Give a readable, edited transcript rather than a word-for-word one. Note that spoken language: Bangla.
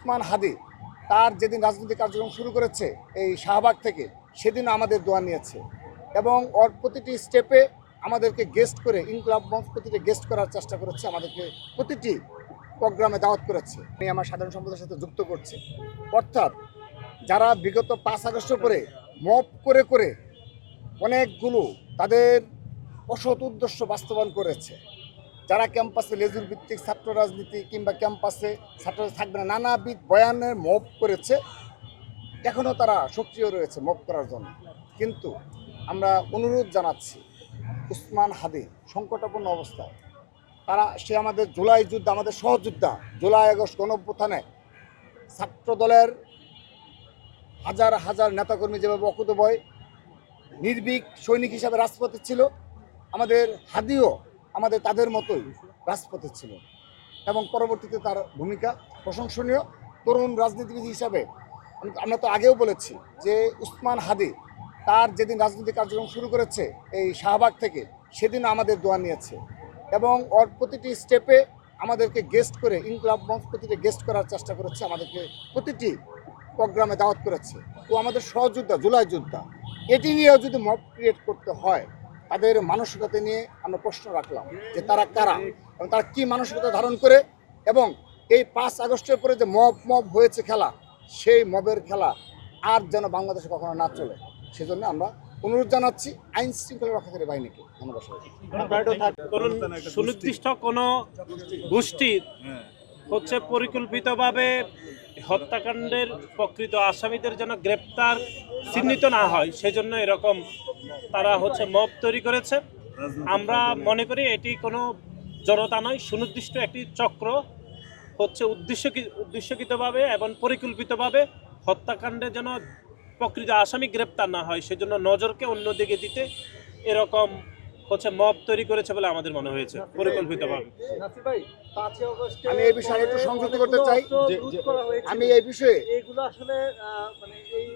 উসমান হাদি তার যেদিন রাজনৈতিক কার্যক্রম শুরু করেছে এই শাহবাগ থেকে, সেদিন আমাদের দোয়া নিয়েছে এবং ওর প্রতিটি স্টেপে আমাদেরকে গেস্ট করে ইনকলাব মঞ্চ প্রতিটি গেস্ট করার চেষ্টা করেছে, আমাদেরকে প্রতিটি প্রোগ্রামে দাওয়াত করেছে। আমি আমার সাধারণ সম্পাদকের সাথে যুক্ত করছি। অর্থাৎ যারা বিগত 5 আগস্টের পরে মব করে করে অনেকগুলো তাদের অসৎ উদ্দেশ্য বাস্তবায়ন করেছে, যারা ক্যাম্পাসে লেজুর ভিত্তিক ছাত্র রাজনীতি কিংবা ক্যাম্পাসে ছাত্র থাকবে না নানাবিধ বয়ানের মব করেছে, এখনও তারা সক্রিয় রয়েছে মব করার জন্য। কিন্তু আমরা অনুরোধ জানাচ্ছি, উসমান হাদি সংকটাপন্ন অবস্থায়, সে আমাদের জুলাই যুদ্ধ, আমাদের সহযোদ্ধা। জুলাই আগস্ট গণঅভ্যুত্থানে ছাত্র দলের হাজার হাজার নেতাকর্মী যেভাবে অকুতোভয় নির্ভীক সৈনিক হিসাবে রাজপথে ছিল, আমাদের হাদিও আমাদের তাদের মতোই রাজপথে ছিল এবং পরবর্তীতে তার ভূমিকা প্রশংসনীয়। তরুণ রাজনীতিবিদ হিসাবে আমরা তো আগেও বলেছি যে উসমান হাদি তার যেদিন রাজনৈতিক কার্যক্রম শুরু করেছে এই শাহবাগ থেকে, সেদিন আমাদের দোয়া নিয়েছে এবং ওর প্রতিটি স্টেপে আমাদেরকে গেস্ট করে ইনকলাব মঞ্চ প্রতিটি গেস্ট করার চেষ্টা করেছে, আমাদেরকে প্রতিটি প্রোগ্রামে দাওয়াত করেছে। তো আমাদের সহযোদ্ধা, জুলাই যোদ্ধা, এটি নিয়েও যদি মব ক্রিয়েট করতে হয়, তাদের মানসিকতা নিয়ে আমরা প্রশ্ন রাখলাম যে তারা কারা এবং তারা কী মানসিকতা ধারণ করে, এবং এই 5 আগস্টের পরে যে মব হয়েছে খেলা, সেই মবের খেলা আর যেন বাংলাদেশে কখনো না চলে। সেজন্য আমরা অনুরোধ জানাচ্ছি আইন শৃঙ্খলা রক্ষাকারী বাহিনীকে। ধন্যবাদ। সুনির্দিষ্ট কোনো গোষ্ঠীর হচ্ছে পরিকল্পিতভাবে হত্যাকাণ্ডের প্রকৃত আসামিদের যেন গ্রেপ্তার চিহ্নিত না হয়, সেজন্য এরকম তারা হচ্ছে মব তৈরি করেছে। আমরা মনে করি এটি কোনো জনতা নয়, সুনির্দিষ্ট একটি চক্র হচ্ছে উদ্দেশ্যকৃতভাবে এবং পরিকল্পিতভাবে হত্যাকাণ্ডে যেন প্রকৃত আসামি গ্রেপ্তার না হয়, সেজন্য নজরকে অন্যদিকে দিতে এরকম হচ্ছে মব তৈরি করেছে বলে আমাদের মনে হয়েছে পরিকল্পিতভাবে। আমি এই বিষয়ে একটু সংযুক্ত করতে চাই। আমি এই বিষয়ে এইগুলো আসলে মানে এই